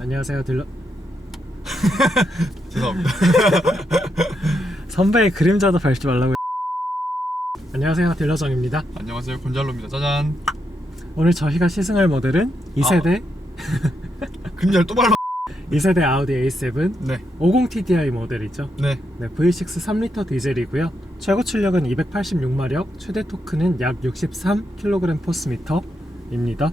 안녕하세요 죄송합니다. 선배의 그림자도 밟지 말라고. 안녕하세요 딜러정입니다. 안녕하세요, 곤잘로입니다. 짜잔. 오늘 저희가 시승할 모델은 2세대 그림자를 또 밟아. 2세대 아우디 A7 네. 50TDI 모델이죠. 네. V6 3리터 디젤이고요. 최고 출력은 286마력, 최대 토크는 약 63kgm/m입니다.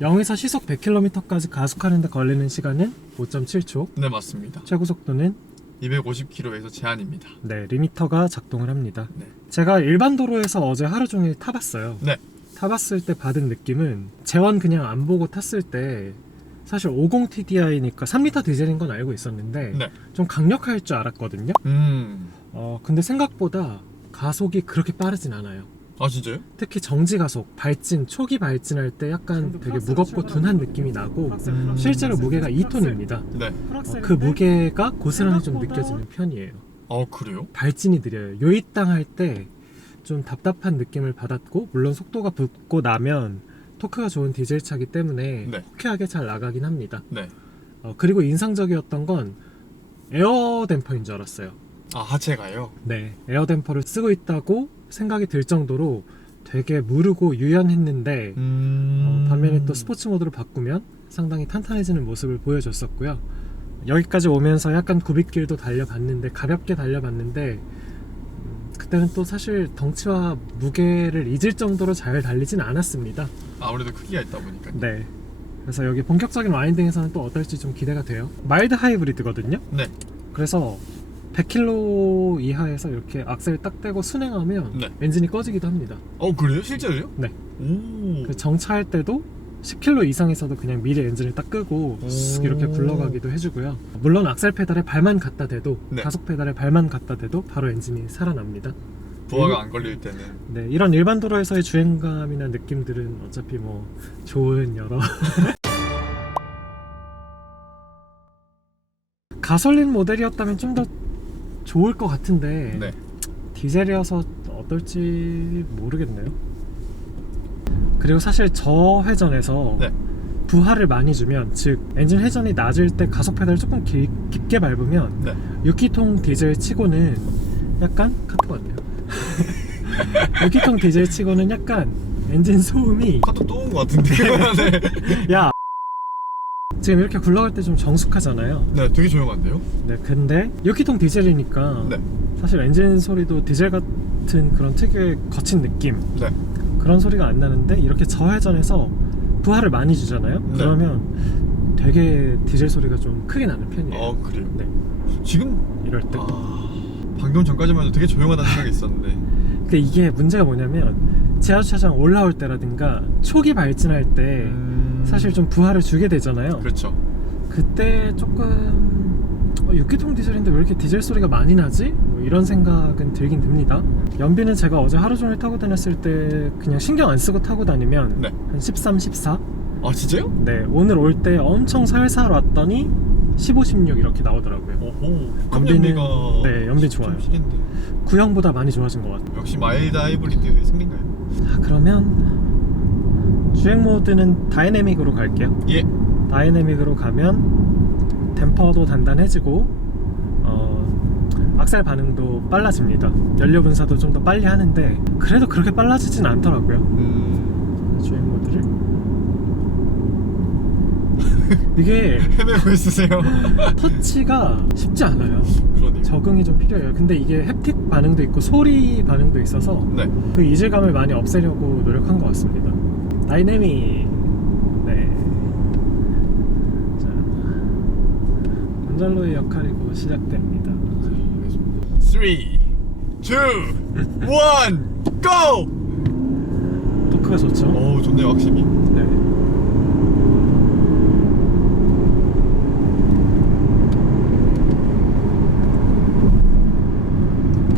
0에서 시속 100km까지 가속하는 데 걸리는 시간은 5.7초. 네, 맞습니다. 최고 속도는 250km에서 제한입니다. 네, 리미터가 작동을 합니다. 네. 제가 일반 도로에서 어제 하루 종일 타봤어요. 네. 타봤을 때 받은 느낌은 재원 그냥 안 보고 탔을 때 사실 50TDI니까 3리터 디젤인 건 알고 있었는데 네. 좀 강력할 줄 알았거든요. 근데 생각보다 가속이 그렇게 빠르진 않아요. 아, 진짜요? 특히 정지 가속, 발진, 초기 발진할 때 약간 되게 무겁고 둔한 느낌이 나고 실제로 무게가 2톤입니다. 네. 그 무게가 고스란히 좀 느껴지는 편이에요. 그래요? 발진이 느려요. 요입당 할 때 좀 답답한 느낌을 받았고, 물론 속도가 붙고 나면 토크가 좋은 디젤차기 때문에 네. 호쾌하게 잘 나가긴 합니다. 네. 그리고 인상적이었던 건 에어 댐퍼인 줄 알았어요. 아, 하체가요? 네, 에어 댐퍼를 쓰고 있다고 생각이 들 정도로 되게 무르고 유연했는데 반면에 또 스포츠 모드로 바꾸면 상당히 탄탄해지는 모습을 보여줬었고요. 여기까지 오면서 약간 굽이길도 달려봤는데, 가볍게 달려봤는데 그때는 또 사실 덩치와 무게를 잊을 정도로 잘 달리진 않았습니다. 아무래도 크기가 있다 보니까. 네, 그래서 여기 본격적인 와인딩에서는 또 어떨지 좀 기대가 돼요. 마일드 하이브리드거든요. 네. 그래서 100km 이하에서 이렇게 악셀 딱 떼고 순행하면 네. 엔진이 꺼지기도 합니다. 그래요? 실제로요? 네. 오. 정차할 때도 10km 이상에서도 그냥 미리 엔진을 딱 끄고 쓱 이렇게 굴러가기도 해주고요. 물론 악셀 페달에 발만 갖다 대도, 네. 가속 페달에 발만 갖다 대도 바로 엔진이 살아납니다. 부하가 안 걸릴 때는. 네, 이런 일반 도로에서의 주행감이나 느낌들은 어차피 뭐 좋은 여러 가솔린 모델이었다면 좀 더 좋을 것 같은데 네. 디젤이어서 어떨지 모르겠네요. 그리고 사실 저회전에서 네. 부하를 많이 주면, 즉 엔진 회전이 낮을 때 가속 페달을 조금 깊게 밟으면 네. 6기통 디젤 치고는 약간 카트 같네요. 6기통 디젤 치고는 약간 엔진 소음이 카톡 또 온 것 같은데. 네. 야 지금 이렇게 굴러갈 때 좀 정숙하잖아요. 네, 되게 조용한데요? 네, 근데 6기통 디젤이니까 네. 사실 엔진 소리도 디젤 같은 그런 특유의 거친 느낌, 네. 그런 소리가 안 나는데 이렇게 저회전해서 부하를 많이 주잖아요. 네. 그러면 되게 디젤 소리가 좀 크게 나는 편이에요. 그래요? 네, 지금 이럴 때. 방금 전까지만 해도 되게 조용하다는 생각이 있었는데. 근데 이게 문제가 뭐냐면 지하주차장 올라올 때라든가 초기 발진할 때 사실 좀 부하를 주게 되잖아요. 그렇죠. 그때 조금 6기통 디젤인데 왜 이렇게 디젤 소리가 많이 나지? 뭐 이런 생각은 들긴 듭니다. 연비는 제가 어제 하루 종일 타고 다녔을 때 그냥 신경 안 쓰고 타고 다니면 네. 한 13, 14? 아, 진짜요? 네, 오늘 올 때 엄청 살살 왔더니 15, 16 이렇게 나오더라고요. 오호. 연비는, 연비가 네, 연비 좋아요. 구형보다 많이 좋아진 것 같아요. 역시 마일드 하이브리드의 승리인가요? 그러면 주행 모드는 다이내믹으로 갈게요. 예. 다이내믹으로 가면 댐퍼도 단단해지고 악셀 반응도 빨라집니다. 연료 분사도 좀 더 빨리 하는데 그래도 그렇게 빨라지진 않더라고요. 주행 모드를 이게 헤매고 있으세요. 터치가 쉽지 않아요. 그러네요. 적응이 좀 필요해요. 근데 이게 햅틱 반응도 있고 소리 반응도 있어서 네. 그 이질감을 많이 없애려고 노력한 것 같습니다. 다이내믹. 네. 자, 곤잘로의 역할이고 시작됩니다. 3, 2, 1, GO! 토크가 좋죠? 오, 좋네요, 확실히. 네.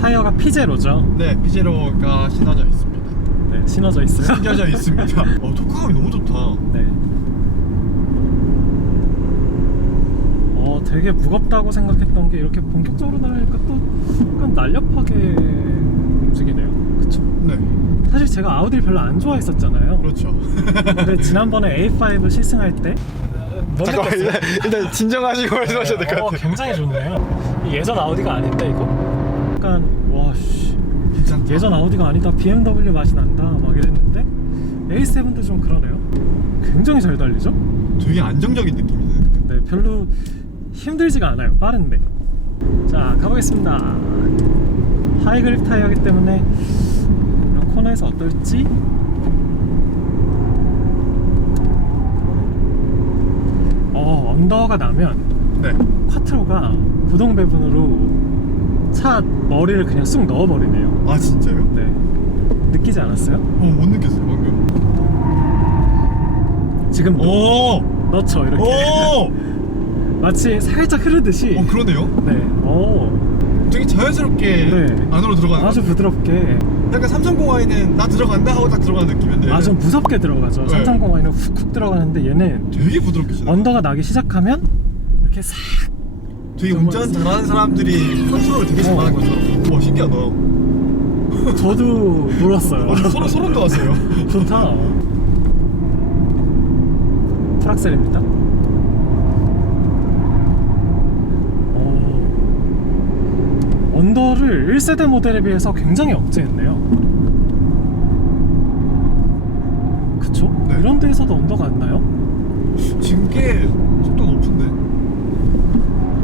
타이어가 피제로죠? 네, 피제로가 신어져 있습니다. 네, 신어져 있어요. 신겨져 있습니다. 토크감이 너무 좋다. 네. 되게 무겁다고 생각했던 게 이렇게 본격적으로 나가니까 또 약간 날렵하게 움직이네요. 그쵸? 네. 사실 제가 아우디를 별로 안 좋아했었잖아요. 그렇죠. 근데 지난번에 A5 시승할 때 못 잠깐만 느꼈어요? 일단 진정하시고 말씀하셔야 될 것 같아요. 굉장히 좋네요. 이 예전 아우디가 아닌데 이거? 약간 와씨 괜찮다. 예전 아우디가 아니다. BMW 맛이 난다 막 이랬는데 A7도 좀 그러네요. 굉장히 잘 달리죠? 되게 안정적인 느낌이네. 네, 별로 힘들지가 않아요. 빠른데. 자, 가보겠습니다. 하이그립 타이어이기 때문에 이런 코너에서 어떨지? 언더가 나면 네. 쿼트로가 구동 배분으로 차 머리를 그냥 쑥 넣어버리네요. 아 진짜요? 네. 느끼지 않았어요? 못 느꼈어요 방금. 지금 오. 넣죠 이렇게. 오. 마치 살짝 흐르듯이. 그러네요. 네. 되게 자연스럽게 네. 안으로 들어가는. 아주 것 같아요. 부드럽게. 약간 삼성공아이는 나 들어간다 하고 딱 들어가는 느낌인데. 아, 좀 무섭게 들어가죠. 네. 삼성공아이는 훅훅 들어가는데 얘는 되게 부드럽게 지나. 언더가 나기 시작하면 이렇게 싹. 되게 정말 운전 잘하는 사람들이 컨트롤을 되게 잘하는 것처럼. 와 신기하다. 저도 놀랐어요. 소름 돋았어요. 좋다. 풀악셀입니다. 언더를 1세대 모델에 비해서 굉장히 억제했네요. 그쵸? 네. 이런 데에서도 언더가 안 나요? 지금 꽤 속도가 높은데.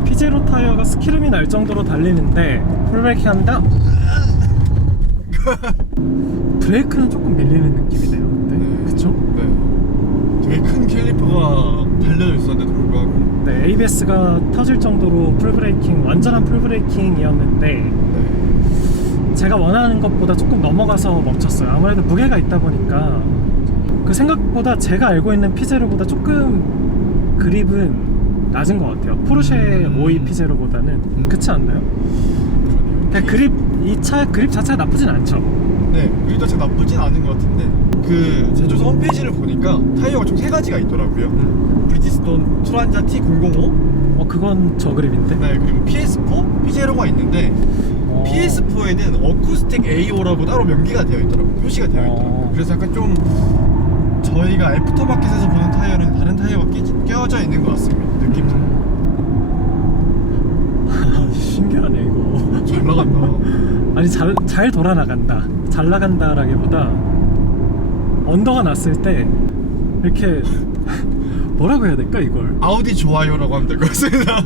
피제로 타이어가 스키름이 날 정도로 달리는데 풀브레이킹 한다? 브레이크는 조금 밀리는 느낌이네요. 근데 그쵸? 네. 되게 큰 캘리퍼가 달려져 있었는데도 불구하고. 네, ABS가 터질 정도로 풀브레이킹, 완전한 풀브레이킹이었는데 네. 제가 원하는 것보다 조금 넘어가서 멈췄어요. 아무래도 무게가 있다 보니까 그 생각보다 제가 알고 있는 피제로보다 조금 그립은 낮은 것 같아요. 포르쉐 52 피제로보다는. 그렇지 않나요? 그냥 그립, 이 차 그립 자체가 나쁘진 않죠. 네, 그립 자체가 나쁘진 않은 것 같은데 그 제조사 홈페이지를 보니까 타이어가 총 3가지가 있더라고요. 브리지스톤 투란자 T005, 그건 저그립인데. 네, 그리고 PS4, 피제로가 있는데 PS4에는 어쿠스틱 AO라고 따로 명기가 되어 있더라고요. 표시가 되어 있더라고요. 그래서 약간 좀 저희가 애프터마켓에서 보는 타이어는 다른 타이어가 껴져 있는 것 같습니다. 느낌상. 신기하네 이거. 잘 나간다. 아니 잘 돌아 나간다. 잘 나간다라기보다 언더가 났을 때 이렇게 뭐라고 해야 될까 이걸. 아우디 좋아요라고 하면 될 것 같습니다.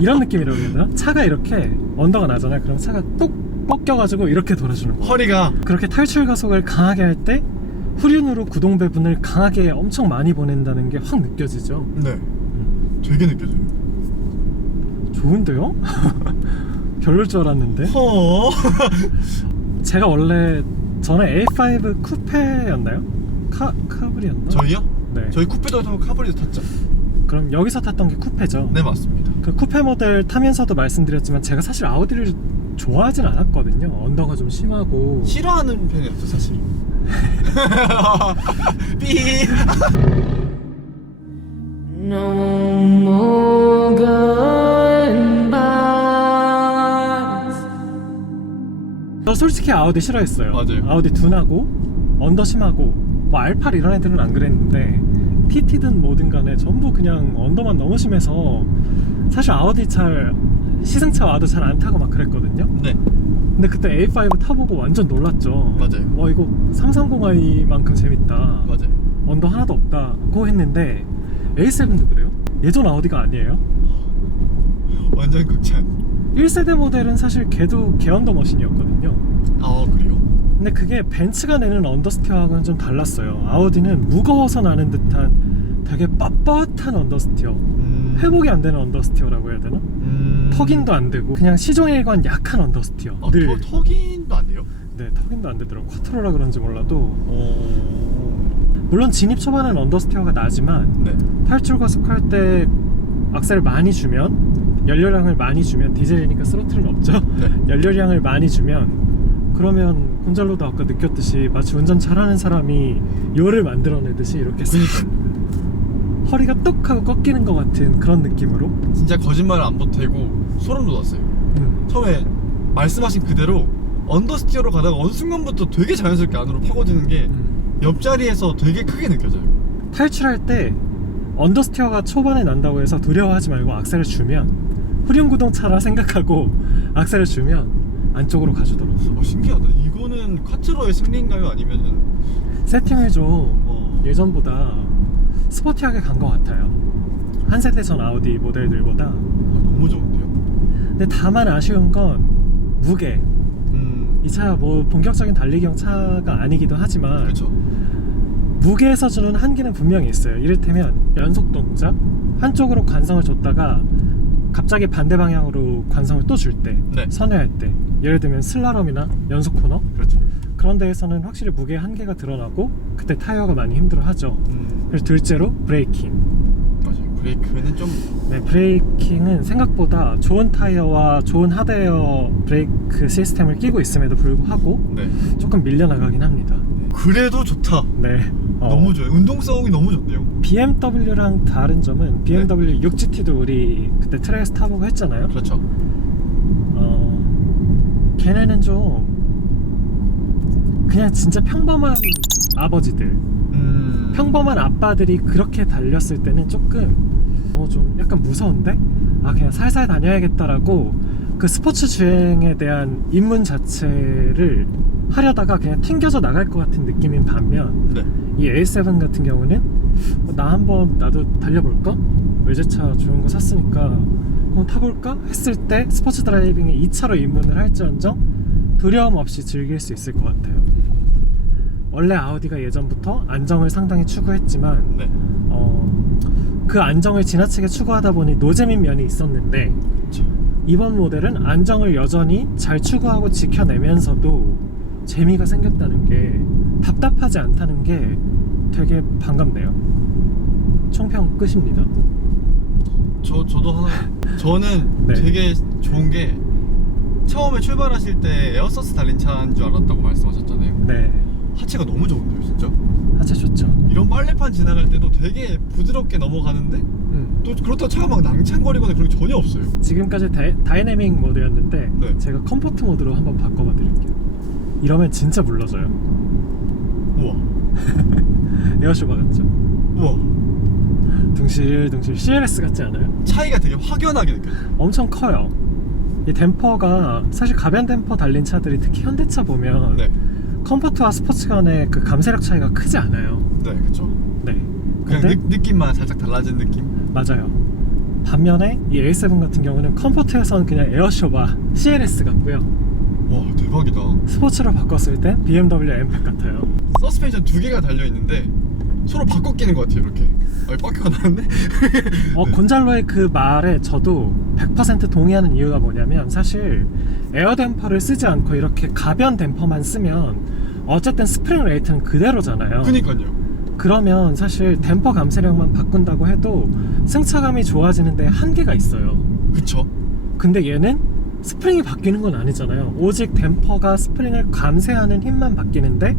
이런 느낌이라고 해야 되나? 차가 이렇게 언더가 나잖아요. 그럼 차가 똑 꺾여가지고 이렇게 돌아주는 거예요. 허리가 그렇게 탈출 가속을 강하게 할 때 후륜으로 구동 배분을 강하게 엄청 많이 보낸다는 게 확 느껴지죠. 네, 되게 느껴져요. 좋은데요? 별로일 줄 알았는데. 제가 원래 전에 A5 쿠페였나요? 카브리였나? 저희요? 네. 저희 쿠페도 타고 카브리도 탔죠. 그럼 여기서 탔던 게 쿠페죠? 네, 맞습니다. 그 쿠페 모델 타면서도 말씀드렸지만 제가 사실 아우디를 좋아하진 않았거든요. 언더가 좀 심하고. 싫어하는 편이었죠, 사실. 삐. No more goodbyes. 저 솔직히 아우디 싫어했어요. 맞아요. 아우디 둔하고 언더 심하고 뭐 R8 이런 애들은 안 그랬는데 TT든 뭐든 간에 전부 그냥 언더만 너무 심해서 사실 아우디 잘 시승차 와도 잘 안 타고 막 그랬거든요. 네, 근데 그때 A5 타보고 완전 놀랐죠. 맞아요. 와 이거 330i만큼 재밌다. 맞아요. 언더 하나도 없다고 했는데 A7도 그래요? 예전 아우디가 아니에요. 완전 극찬. 1세대 모델은 사실 걔도 개언더 머신이었거든요. 아, 그래요? 근데 그게 벤츠가 내는 언더스티어하고는 좀 달랐어요. 아우디는 무거워서 나는 듯한 되게 뻣뻣한 언더스티어, 회복이 안 되는 언더스티어라고 해야 되나? 턱인도 안 되고 그냥 시종일관 약한 언더스티어. 아, 턱인도 안 돼요? 네, 턱인도 안 되더라고. 쿼트로라 그런지 몰라도 물론 진입 초반엔 언더스티어가 나지만 네. 탈출 가속할 때 악셀을 많이 주면, 연료량을 많이 주면, 디젤이니까 스로틀은 없죠. 네. 연료량을 많이 주면 그러면 곤잘로도 아까 느꼈듯이 마치 운전 잘하는 사람이 요를 만들어내듯이 이렇게 싹 허리가 똑 하고 꺾이는 것 같은 그런 느낌으로. 진짜 거짓말을 안 보태고 소름 돋았어요. 처음에 말씀하신 그대로 언더스티어로 가다가 어느 순간부터 되게 자연스럽게 안으로 파고드는 게 옆자리에서 되게 크게 느껴져요. 탈출할 때 언더스티어가 초반에 난다고 해서 두려워하지 말고 악셀을 주면 후륜구동차라 생각하고 악셀을 주면 안쪽으로 가주더라고요. 신기하다. 이거는 쿼트로의 승리인가요? 아니면은 세팅을 좀 예전보다 스포티하게 간 것 같아요. 한 세대 전 아우디 모델들보다. 너무 좋은데요? 근데 다만 아쉬운 건 무게. 이 차 뭐 본격적인 달리기용 차가 아니기도 하지만 그렇죠. 무게에서 주는 한계는 분명히 있어요. 이를테면 연속 동작 한쪽으로 관성을 줬다가 갑자기 반대 방향으로 관성을 또 줄 때, 네. 선회할 때, 예를 들면 슬라롬이나 연속 코너 그렇죠. 그런 데에서는 확실히 무게의 한계가 드러나고 그때 타이어가 많이 힘들어하죠. 그리고 둘째로 브레이킹. 맞아요. 브레이크는 좀 네, 브레이킹은 생각보다 좋은 타이어와 좋은 하드웨어 브레이크 시스템을 끼고 있음에도 불구하고 네. 조금 밀려나가긴 합니다. 그래도 좋다. 네, 너무 좋아요. 운동성이 너무 좋네요. BMW랑 다른 점은 BMW 6GT도 우리 그때 트랙에서 타보고 했잖아요. 그렇죠. 걔네는 좀 그냥 진짜 평범한 아버지들, 평범한 아빠들이 그렇게 달렸을 때는 조금 좀 약간 무서운데? 아 그냥 살살 다녀야겠다라고 그 스포츠 주행에 대한 입문 자체를 하려다가 그냥 튕겨져 나갈 것 같은 느낌인 반면 네. 이 A7 같은 경우는 나 한번 나도 달려볼까? 외제차 좋은 거 샀으니까 한번 타볼까? 했을 때 스포츠 드라이빙에 2차로 입문을 할지언정 두려움 없이 즐길 수 있을 것 같아요. 원래 아우디가 예전부터 안정을 상당히 추구했지만 네. 그 안정을 지나치게 추구하다 보니 노잼인 면이 있었는데 그렇죠. 이번 모델은 안정을 여전히 잘 추구하고 지켜내면서도 재미가 생겼다는 게 답답하지 않다는 게 되게 반갑네요. 총평 끝입니다. 저도 하나 저는 네. 되게 좋은 게 처음에 출발하실 때 에어서스 달린 차인 줄 알았다고 말씀하셨잖아요. 네, 하체가 너무 좋은데요, 진짜? 하체 좋죠. 이런 빨래판 지나갈 때도 되게 부드럽게 넘어가는데 또 그렇다고 차가 막 낭창거리거나 그런 게 전혀 없어요. 지금까지 다이내믹 모드였는데 네. 제가 컴포트 모드로 한번 바꿔봐 드릴게요. 이러면 진짜 물러져요. 우와. 에어쇼바 같죠? 우와. 둥실둥실 CLS 같지 않아요? 차이가 되게 확연하게 느껴져요. 엄청 커요. 이 댐퍼가 사실 가변 댐퍼 달린 차들이 특히 현대차 보면 네. 컴포트와 스포츠 간의 그 감세력 차이가 크지 않아요. 네, 그렇죠. 네. 그냥 근데 느낌만 살짝 달라진 느낌? 맞아요. 반면에 이 A7 같은 경우는 컴포트에서는 그냥 에어쇼바 CLS 같고요. 와, 대박이다. 스포츠로 바꿨을 때 BMW M8 같아요. 서스펜션 두 개가 달려있는데 서로 바꿔 끼는 것 같아요, 이렇게. 바퀴가 나는데? 곤잘로의 그 말에 저도 100% 동의하는 이유가 뭐냐면 사실 에어 댐퍼를 쓰지 않고 이렇게 가변 댐퍼만 쓰면 어쨌든 스프링 레이트는 그대로잖아요. 그니까요. 그러면 사실 댐퍼 감세력만 바꾼다고 해도 승차감이 좋아지는데 한계가 있어요. 그쵸? 근데 얘는 스프링이 바뀌는 건 아니잖아요. 오직 댐퍼가 스프링을 감쇄하는 힘만 바뀌는데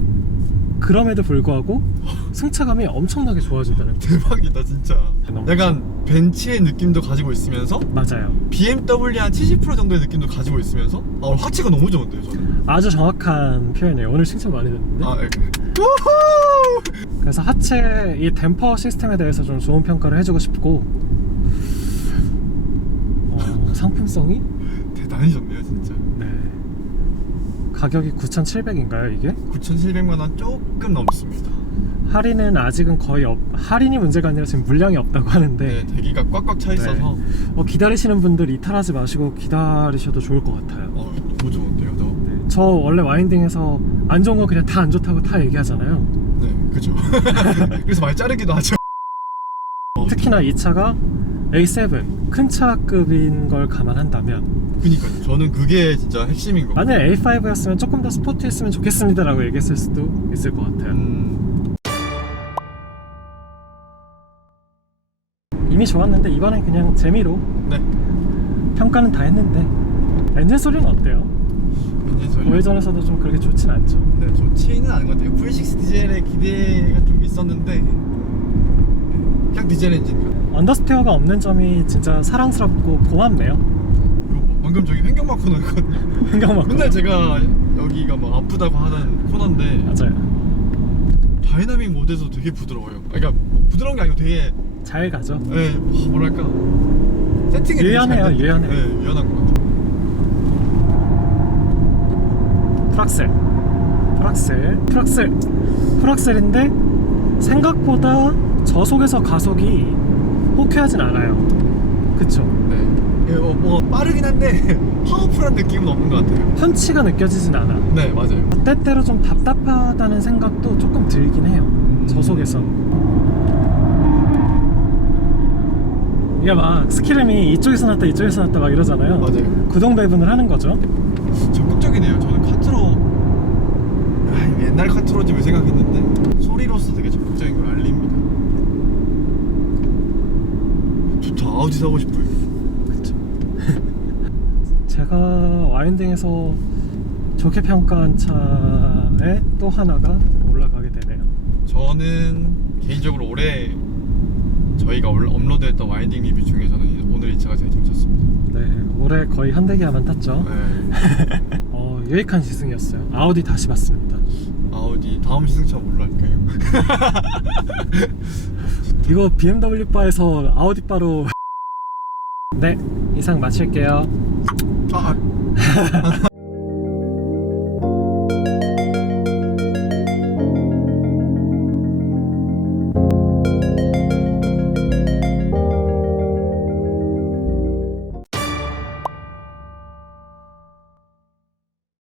그럼에도 불구하고 승차감이 엄청나게 좋아진다는 거예요. 대박이다, 진짜. 너무 약간 벤츠의 느낌도 가지고 있으면서 맞아요. BMW 한 70% 정도의 느낌도 가지고 있으면서 하체가 너무 좋은데요, 저는. 아주 정확한 표현이에요. 오늘 칭찬 많이 듣는데. 우후! 그래서 하체 이 댐퍼 시스템에 대해서 좀 좋은 평가를 해주고 싶고 상품성이 대단히 좋네요, 진짜. 네. 가격이 9,700인가요 이게? 9,700만 원 조금 넘습니다. 할인은 아직은 거의 할인이 문제가 아니라 지금 물량이 없다고 하는데 네, 대기가 꽉꽉 차 있어서 기다리시는 분들 이탈하지 마시고 기다리셔도 좋을 것 같아요. 너무 좋은데요, 너. 네. 저 원래 와인딩에서 안 좋은 거 그냥 다 안 좋다고 다 얘기하잖아요. 네, 그죠. 그래서 많이 자르기도 하죠. 특히나 이 차가 A7 큰 차급인 걸 감안한다면 그니까요. 저는 그게 진짜 핵심인 거. 만약 A5였으면 조금 더 스포티했으면 좋겠습니다 라고 얘기했을 수도 있을 것 같아요. 이미 좋았는데 이번엔 그냥 재미로 네. 평가는 다 했는데 엔진 소리는 어때요? 엔진 소리. 우회전에서도 좀 그렇게 좋진 않죠. 네, 좋지는 않은 것 같아요. V6 디젤에 기대가 좀 있었는데 그냥 디젤 엔진. 언더스테어가 없는 점이 진짜 사랑스럽고 고맙네요. 그리고 방금 저기 횡격막 코너였거든요. 횡격막 맨날 제가 여기가 막 아프다고 하는 코너인데 맞아요. 다이나믹 모드에서 되게 부드러워요. 그러니까 뭐 부드러운 게 아니고 되게 잘 가죠. 네, 뭐랄까 세팅이 되게 유연해요, 잘 됐- 유연해요. 네, 유연한 것 같아요. 풀악셀인데 생각보다 저속에서 가속이 호쾌하진 않아요. 그쵸? 네, 뭐 빠르긴 한데 파워풀한 느낌은 없는 것 같아요. 펀치가 느껴지진 않아. 네, 맞아요. 때때로 좀 답답하다는 생각도 조금 들긴 해요. 저속에서 이게 막 스키름이 이쪽에서 났다 이쪽에서 났다 막 이러잖아요. 맞아요. 구동 배분을 하는 거죠. 적극적이네요. 저는 카트로 옛날 카트로집을 생각했는데 소리로서 되게 적극적인 걸 알립니다. 좋다. 아우디 사고 싶어요. 그쵸. 제가 와인딩에서 좋게 평가한 차에 또 하나가 올라가게 되네요. 저는 개인적으로 올해 저희가 업로드했던 와인딩 리뷰 중에서는 오늘 이 차가 제일 재밌었습니다. 네, 올해 거의 한 대기야만 탔죠. 네. 유익한 시승이었어요. 아우디 다시 봤습니다. 아우디 다음 시승차 뭘로 할까요? 이거 BMW 바에서 아우디 바로 네, 이상 마칠게요. 하나